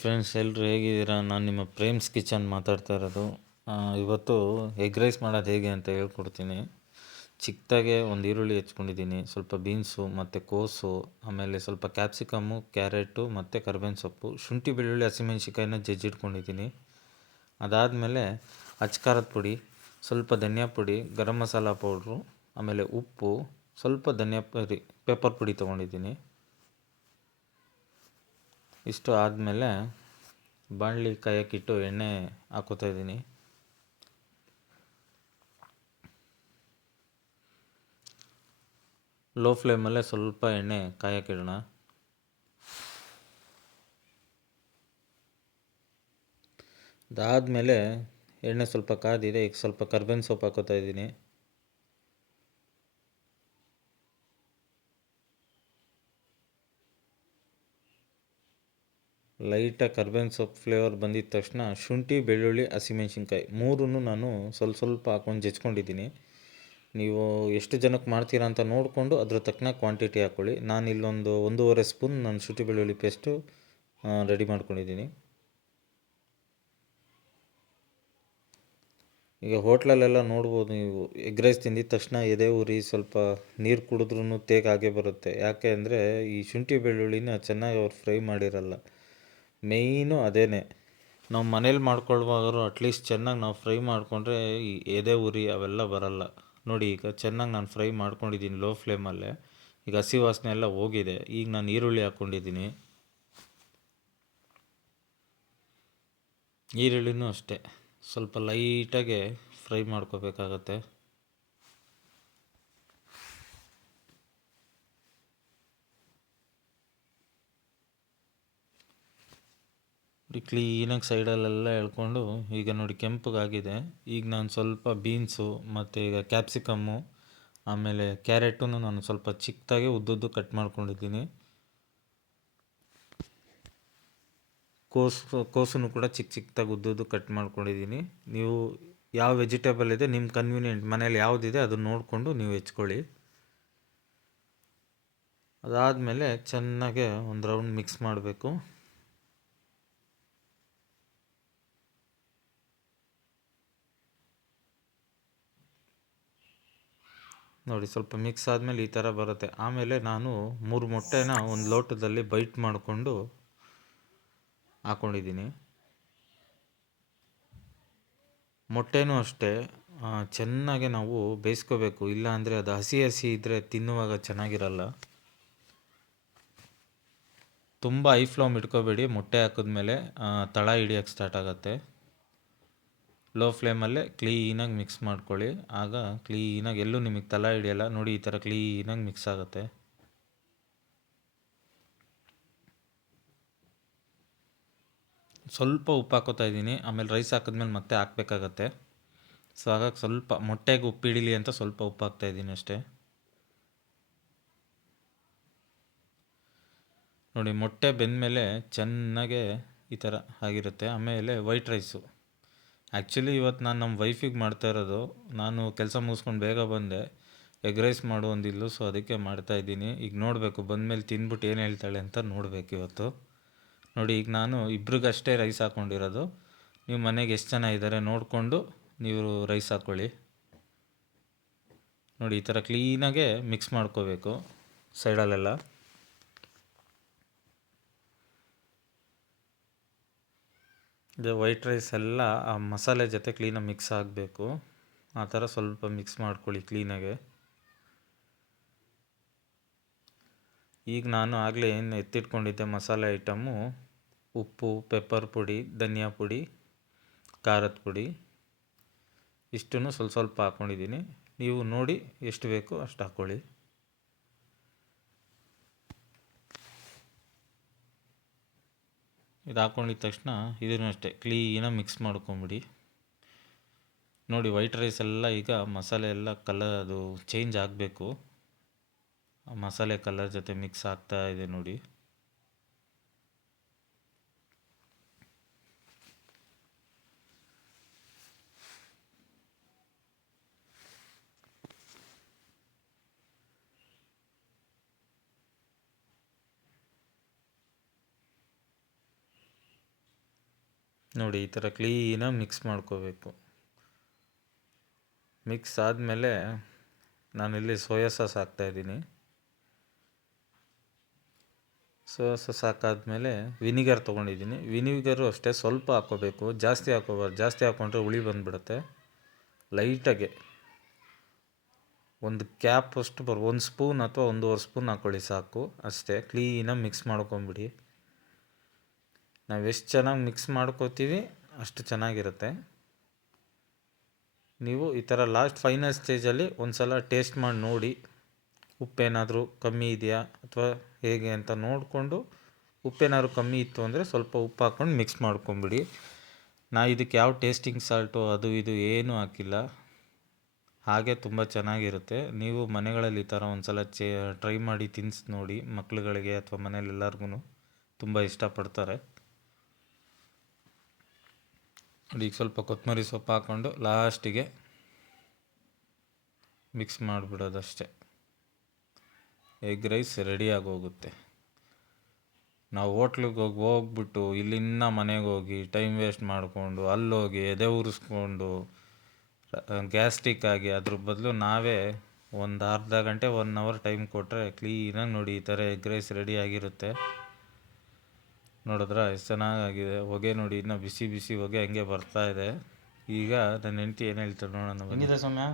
Friends ಎಲ್ಲರೂ ಹೇಗಿದ್ದೀರಾ? ನಾನು ನಿಮ್ಮ ಪ್ರೇಮ್ಸ್ ಕಿಚನ್ ಮಾತಾಡ್ತಾ ಇರೋದು. ಇವತ್ತು ಎಗ್ ರೈಸ್ ಮಾಡೋದು ಹೇಗೆ ಅಂತ ಹೇಳ್ಕೊಡ್ತೀನಿ. ಚಿಕ್ಕದಾಗೆ ಒಂದು ಈರುಳ್ಳಿ ಹೆಚ್ಕೊಂಡಿದ್ದೀನಿ. ಸ್ವಲ್ಪ ಬೀನ್ಸು ಮತ್ತು ಕೋಸು, ಆಮೇಲೆ ಸ್ವಲ್ಪ ಕ್ಯಾಪ್ಸಿಕಮ್ಮು ಕ್ಯಾರೆಟು ಮತ್ತು ಕರ್ಬೇವಿನ ಸೊಪ್ಪು, ಶುಂಠಿ, ಬೆಳ್ಳುಳ್ಳಿ ಹಸಿಮೆಣ್ಸಿಕಾಯಿನ ಜಜ್ಜಿಟ್ಕೊಂಡಿದ್ದೀನಿ ಅದಾದಮೇಲೆ ಅಚ್ಕಾರದ ಪುಡಿ, ಸ್ವಲ್ಪ ಧನಿಯಾ ಪುಡಿ, ಗರಂ ಮಸಾಲ ಪೌಡ್ರು, ಆಮೇಲೆ ಉಪ್ಪು, ಸ್ವಲ್ಪ ಧನಿಯಾ ಪುಡಿ ಪೆಪ್ಪರ್ ಪುಡಿ ತೊಗೊಂಡಿದ್ದೀನಿ. ಇಷ್ಟು ಆದಮೇಲೆ ಬಾಣಲಿ ಕಾಯಕ್ಕಿಟ್ಟು ಎಣ್ಣೆ ಹಾಕೋತಾ ಇದ್ದೀನಿ. ಲೋ ಫ್ಲೇಮಲ್ಲೇ ಸ್ವಲ್ಪ ಎಣ್ಣೆ ಕಾಯಕ್ಕಿಡೋಣ. ಅದಾದಮೇಲೆ ಎಣ್ಣೆ ಸ್ವಲ್ಪ ಕಾದಿದೆ, ಈಗ ಸ್ವಲ್ಪ ಕರ್ಬೇವಿನ ಸೊಪ್ಪು ಹಾಕೋತಾ ಇದ್ದೀನಿ. ಲೈಟಾಗಿ ಕರ್ಬೇವಿನ ಸೊಪ್ಪು ಫ್ಲೇವರ್ ಬಂದಿದ ತಕ್ಷಣ ಶುಂಠಿ, ಬೆಳ್ಳುಳ್ಳಿ ಹಸಿಮೆಣ್ಸಿನ್ಕಾಯಿ ಮೂರನ್ನು ನಾನು ಸ್ವಲ್ಪ ಸ್ವಲ್ಪ ಹಾಕೊಂಡು ಜಜ್ಕೊಂಡಿದ್ದೀನಿ. ನೀವು ಎಷ್ಟು ಜನಕ್ಕೆ ಮಾಡ್ತೀರಾ ಅಂತ ನೋಡಿಕೊಂಡು ಅದ್ರ ತಕ್ಕನ ಕ್ವಾಂಟಿಟಿ ಹಾಕ್ಕೊಳ್ಳಿ. ನಾನು ಇಲ್ಲೊಂದು ಒಂದೂವರೆ ಸ್ಪೂನ್ ನಾನು ಶುಂಠಿ, ಬೆಳ್ಳುಳ್ಳಿ ಪೇಸ್ಟು ರೆಡಿ ಮಾಡ್ಕೊಂಡಿದ್ದೀನಿ. ಈಗ ಹೋಟ್ಲಲ್ಲೆಲ್ಲ ನೋಡ್ಬೋದು ನೀವು ಎಗ್ ರೈಸ್ ತಿಂದಿದ ತಕ್ಷಣ ಎದೆ ಉರಿ ಸ್ವಲ್ಪ ನೀರು ಕುಡಿದ್ರೂ ತೇಗ ಆಗೇ ಬರುತ್ತೆ. ಯಾಕೆ ಅಂದರೆ ಈ ಶುಂಠಿ, ಬೆಳ್ಳುಳ್ಳಿನ ಚೆನ್ನಾಗಿ ಅವ್ರು ಫ್ರೈ ಮಾಡಿರಲ್ಲ. ಮೇಯ್ನು ಅದೇನೆ. ನಾವು ಮನೇಲಿ ಮಾಡ್ಕೊಳ್ವಾಗಾದ್ರು ಅಟ್ಲೀಸ್ಟ್ ಚೆನ್ನಾಗಿ ನಾವು ಫ್ರೈ ಮಾಡಿಕೊಂಡ್ರೆ ಈ ಎದೆ, ಉರಿ ಅವೆಲ್ಲ ಬರಲ್ಲ. ನೋಡಿ ಈಗ ಚೆನ್ನಾಗಿ ನಾನು ಫ್ರೈ ಮಾಡ್ಕೊಂಡಿದ್ದೀನಿ ಲೋ ಫ್ಲೇಮಲ್ಲೇ ಈಗ ಹಸಿ ವಾಸನೆ ಎಲ್ಲ ಹೋಗಿದೆ. ಈಗ ನಾನು ಈರುಳ್ಳಿ ಹಾಕ್ಕೊಂಡಿದ್ದೀನಿ ಈರುಳ್ಳಿನೂ ಅಷ್ಟೇ. ಸ್ವಲ್ಪ ಲೈಟಾಗೆ ಫ್ರೈ ಮಾಡ್ಕೋಬೇಕಾಗತ್ತೆ. ನೋಡಿ ಕ್ಲೀನಾಗಿ ಸೈಡಲ್ಲೆಲ್ಲ ಎಳ್ಕೊಂಡು, ಈಗ ನೋಡಿ ಕೆಂಪಗಾಗಿದೆ. ಈಗ ನಾನು ಸ್ವಲ್ಪ ಬೀನ್ಸು ಮತ್ತು ಈಗ ಕ್ಯಾಪ್ಸಿಕಮ್ಮು ಆಮೇಲೆ ಕ್ಯಾರೆಟನ್ನು ನಾನು ಸ್ವಲ್ಪ ಚಿಕ್ಕದಾಗಿ ಉದ್ದುದ್ದು ಕಟ್ ಮಾಡ್ಕೊಂಡಿದ್ದೀನಿ. ಕೋಸು ಕೋಸನ್ನು ಕೂಡ ಚಿಕ್ಕ ಚಿಕ್ಕದಾಗಿ ಉದ್ದುದ್ದು ಕಟ್ ಮಾಡ್ಕೊಂಡಿದ್ದೀನಿ. ನೀವು ಯಾವ ವೆಜಿಟೇಬಲ್ ಇದೆ ನಿಮ್ಮ ಕನ್ವೀನಿಯೆಂಟ್ ಮನೇಲಿ ಯಾವುದಿದೆ ಅದನ್ನು ನೋಡಿಕೊಂಡು ನೀವು ಹೆಚ್ಕೊಳ್ಳಿ. ಅದಾದಮೇಲೆ ಚೆನ್ನಾಗೆ ಒಂದು ರೌಂಡ್ ಮಿಕ್ಸ್ ಮಾಡಬೇಕು. ನೋಡಿ ಸ್ವಲ್ಪ ಮಿಕ್ಸ್ ಆದಮೇಲೆ ಈ ಥರ ಬರುತ್ತೆ. ಆಮೇಲೆ ನಾನು ಮೂರು ಮೊಟ್ಟೆನ ಒಂದು ಲೋಟದಲ್ಲಿ ಬೈಟ್ ಮಾಡಿಕೊಂಡು ಹಾಕ್ಕೊಂಡಿದ್ದೀನಿ ಮೊಟ್ಟೆನೂ ಅಷ್ಟೇ ಚೆನ್ನಾಗೆ ನಾವು ಬೇಯಿಸ್ಕೋಬೇಕು. ಇಲ್ಲ ಅಂದರೆ ಅದು ಹಸಿ ಹಸಿ ಇದ್ದರೆ ತಿನ್ನುವಾಗ ಚೆನ್ನಾಗಿರಲ್ಲ. ತುಂಬ ಐ ಫ್ಲೋಮ್ ಇಟ್ಕೋಬೇಡಿ. ಮೊಟ್ಟೆ ಹಾಕಿದ್ಮೇಲೆ ತಳ ಹಿಡಿಯೋಕ್ಕೆ ಸ್ಟಾರ್ಟ್ ಆಗುತ್ತೆ. ಲೋ ಫ್ಲೇಮಲ್ಲೇ ಕ್ಲೀನಾಗಿ ಮಿಕ್ಸ್ ಮಾಡ್ಕೊಳ್ಳಿ. ಆಗ ಕ್ಲೀನಾಗಿ ಎಲ್ಲೂ ನಿಮಗೆ ತಲೆ ಹಿಡಿಯಲ್ಲ. ನೋಡಿ ಈ ಥರ ಕ್ಲೀನಾಗಿ ಮಿಕ್ಸ್ ಆಗುತ್ತೆ. ಸ್ವಲ್ಪ ಉಪ್ಪು ಹಾಕೋತಾ ಇದ್ದೀನಿ. ಆಮೇಲೆ ರೈಸ್ ಹಾಕಿದ್ಮೇಲೆ ಮತ್ತೆ ಹಾಕ್ಬೇಕಾಗತ್ತೆ. ಸೊ ಹಾಗಾಗಿ ಸ್ವಲ್ಪ ಮೊಟ್ಟೆಗೆ ಉಪ್ಪು ಹಿಡೀಲಿ ಅಂತ ಸ್ವಲ್ಪ ಉಪ್ಪು ಹಾಕ್ತಾ ಇದ್ದೀನಿ ಅಷ್ಟೇ. ನೋಡಿ, ಮೊಟ್ಟೆ ಬೆಂದಮೇಲೆ ಚೆನ್ನಾಗೆ ಈ ಥರ ಆಗಿರುತ್ತೆ. ಆಮೇಲೆ ವೈಟ್ ರೈಸು ಆ್ಯಕ್ಚುಲಿ ಇವತ್ತು ನಾನು ನಮ್ಮ ವೈಫಿಗೆ ಮಾಡ್ತಾ ಇರೋದು. ನಾನು ಕೆಲಸ ಮುಗಿಸ್ಕೊಂಡು ಬೇಗ ಬಂದೆ. ಎಗ್ ರೈಸ್ ಮಾಡು ಅಂದಿದ್ಲು ಸೊ ಅದಕ್ಕೆ ಮಾಡ್ತಾ ಇದ್ದೀನಿ. ಈಗ ನೋಡಬೇಕು, ಬಂದಮೇಲೆ ತಿಂದ್ಬಿಟ್ಟು ಏನು ಹೇಳ್ತಾಳೆ ಅಂತ ನೋಡಬೇಕು ಇವತ್ತು. ನೋಡಿ, ಈಗ ನಾನು ಇಬ್ರಿಗಷ್ಟೇ ರೈಸ್ ಹಾಕ್ಕೊಂಡಿರೋದು ನೀವು ಮನೆಗೆ ಎಷ್ಟು ಜನ ಇದ್ದಾರೆ ನೋಡಿಕೊಂಡು ನೀವು ರೈಸ್ ಹಾಕ್ಕೊಳ್ಳಿ ನೋಡಿ, ಈ ಥರ ಕ್ಲೀನಾಗೆ ಮಿಕ್ಸ್ ಮಾಡ್ಕೋಬೇಕು ಸೈಡಲ್ಲೆಲ್ಲ ಇದು ವೈಟ್ ರೈಸ್ ಎಲ್ಲ ಆ ಮಸಾಲೆ ಜೊತೆ ಕ್ಲೀನಾಗಿ ಮಿಕ್ಸ್ ಆಗಬೇಕು. ಆ ಥರ ಸ್ವಲ್ಪ ಮಿಕ್ಸ್ ಮಾಡ್ಕೊಳ್ಳಿ ಕ್ಲೀನಾಗೆ ಈಗ ನಾನು ಆಗಲೇ ಏನು ಎತ್ತಿಟ್ಕೊಂಡಿದ್ದೆ ಮಸಾಲೆ ಐಟಮು ಉಪ್ಪು ಪೆಪ್ಪರ್ ಪುಡಿ, ಧನಿಯಾ ಪುಡಿ, ಖಾರದ ಪುಡಿ. ಇಷ್ಟನ್ನು ಸ್ವಲ್ಪ ಸ್ವಲ್ಪ ಹಾಕ್ಕೊಂಡಿದ್ದೀನಿ ನೀವು ನೋಡಿ ಎಷ್ಟು ಬೇಕೋ ಅಷ್ಟು ಹಾಕ್ಕೊಳ್ಳಿ. ಇದು ಹಾಕ್ಕೊಂಡಿದ್ದ ತಕ್ಷಣ ಇದನ್ನು ಅಷ್ಟೇ ಕ್ಲೀನಾಗಿ ಮಿಕ್ಸ್ ಮಾಡ್ಕೊಂಬಿಡಿ. ನೋಡಿ ವೈಟ್ ರೈಸ್ ಎಲ್ಲ ಈಗ ಮಸಾಲೆ ಎಲ್ಲ ಕಲರ್ ಅದು ಚೇಂಜ್ ಆಗಬೇಕು. ಮಸಾಲೆ ಕಲರ್ ಜೊತೆ ಮಿಕ್ಸ್ ಆಗ್ತಾ ಇದೆ ನೋಡಿ. ನೋಡಿ, ಈ ಥರ ಕ್ಲೀನಾಗಿ ಮಿಕ್ಸ್ ಮಾಡ್ಕೋಬೇಕು. ಮಿಕ್ಸ್ ಆದಮೇಲೆ ನಾನಿಲ್ಲಿ ಸೋಯಾ ಸಾಸ್ ಹಾಕ್ತಾಯಿದ್ದೀನಿ ಸೋಯಾ ಸಾಸ್ ಹಾಕಾದ್ಮೇಲೆ ವಿನಿಗರ್ ತೊಗೊಂಡಿದ್ದೀನಿ. ವಿನಿಗರು ಅಷ್ಟೇ ಸ್ವಲ್ಪ ಹಾಕೋಬೇಕು. ಜಾಸ್ತಿ ಹಾಕೋಬಾರ್ದು. ಜಾಸ್ತಿ ಹಾಕ್ಕೊಂಡ್ರೆ ಹುಳಿ ಬಂದುಬಿಡುತ್ತೆ. ಲೈಟಾಗೆ ಒಂದು ಕ್ಯಾಪ್ ಅಷ್ಟು ಬರ್, ಒಂದು ಸ್ಪೂನ್ ಅಥವಾ ಒಂದೂವರೆ ಸ್ಪೂನ್ ಹಾಕ್ಕೊಳ್ಳಿ ಸಾಕು. ಅಷ್ಟೇ. ಕ್ಲೀನಾಗಿ ಮಿಕ್ಸ್ ಮಾಡ್ಕೊಂಬಿಡಿ. ನಾವು ಎಷ್ಟು ಚೆನ್ನಾಗಿ ಮಿಕ್ಸ್ ಮಾಡ್ಕೋತೀವಿ, ಅಷ್ಟು ಚೆನ್ನಾಗಿರುತ್ತೆ. ನೀವು ಈ ಥರ ಲಾಸ್ಟ್ ಫೈನಲ್ ಸ್ಟೇಜಲ್ಲಿ ಒಂದು ಸಲ ಟೇಸ್ಟ್ ಮಾಡಿ ನೋಡಿ, ಉಪ್ಪೇನಾದರೂ ಕಮ್ಮಿ ಇದೆಯಾ ಅಥವಾ ಹೇಗೆ ಅಂತ ನೋಡಿಕೊಂಡು ಉಪ್ಪೇನಾದ್ರು ಕಮ್ಮಿ ಇತ್ತು ಅಂದರೆ ಸ್ವಲ್ಪ ಉಪ್ಪು ಹಾಕ್ಕೊಂಡು ಮಿಕ್ಸ್ ಮಾಡ್ಕೊಂಬಿಡಿ. ನಾ ಇದಕ್ಕೆ ಯಾವ ಟೇಸ್ಟಿಂಗ್ ಸಾಲ್ಟು ಅದು ಇದು ಏನೂ ಹಾಕಿಲ್ಲ. ಹಾಗೆ ತುಂಬ ಚೆನ್ನಾಗಿರುತ್ತೆ. ನೀವು ಮನೆಗಳಲ್ಲಿ ಈ ಥರ ಒಂದು ಸಲ ಚೇ ಟ್ರೈ ಮಾಡಿ ತಿನ್ಸಿ ನೋಡಿ ಮಕ್ಕಳುಗಳಿಗೆ ಅಥವಾ ಮನೇಲಿ ಎಲ್ಲರಿಗೂ ತುಂಬ ಇಷ್ಟಪಡ್ತಾರೆ. ನೋಡಿ ಸ್ವಲ್ಪ ಕೊತ್ತಂಬರಿ ಸೊಪ್ಪು ಹಾಕ್ಕೊಂಡು ಲಾಸ್ಟಿಗೆ ಮಿಕ್ಸ್ ಮಾಡಿಬಿಡೋದಷ್ಟೇ. ಎಗ್ ರೈಸ್ ರೆಡಿಯಾಗಿ ಹೋಗುತ್ತೆ. ನಾವು ಹೋಟ್ಲಿಗೆ ಹೋಗಿ, ಹೋಗ್ಬಿಟ್ಟು ಇಲ್ಲಿನ್ನ ಮನೆಗೆ ಹೋಗಿ ಟೈಮ್ ವೇಸ್ಟ್ ಮಾಡಿಕೊಂಡು ಅಲ್ಲೋಗಿ ಎದೆ ಉರಿಸ್ಕೊಂಡು ಗ್ಯಾಸ್ಟಿಕ್ ಆಗಿ ಅದ್ರ ಬದಲು ನಾವೇ ಒಂದು ಅರ್ಧ ಗಂಟೆ ಒನ್ ಅವರ್ ಟೈಮ್ ಕೊಟ್ಟರೆ ಕ್ಲೀನಾಗಿ ನೋಡಿ ಈ ಥರ ಎಗ್ ರೈಸ್ ರೆಡಿ ಆಗಿರುತ್ತೆ. ನೋಡಿದ್ರಾ ಎಷ್ಟು ಚೆನ್ನಾಗಿದೆ ಹೊಗೆ ನೋಡಿ, ಇನ್ನೂ ಬಿಸಿ ಬಿಸಿ ಹೊಗೆ ಹಂಗೆ ಬರ್ತಾ ಇದೆ. ಈಗ ನನ್ನ ಹೆಂಡತಿ ಏನು ಹೇಳ್ತಾರೆ ನೋಡೋಣ ಸೌಮ್ಯ?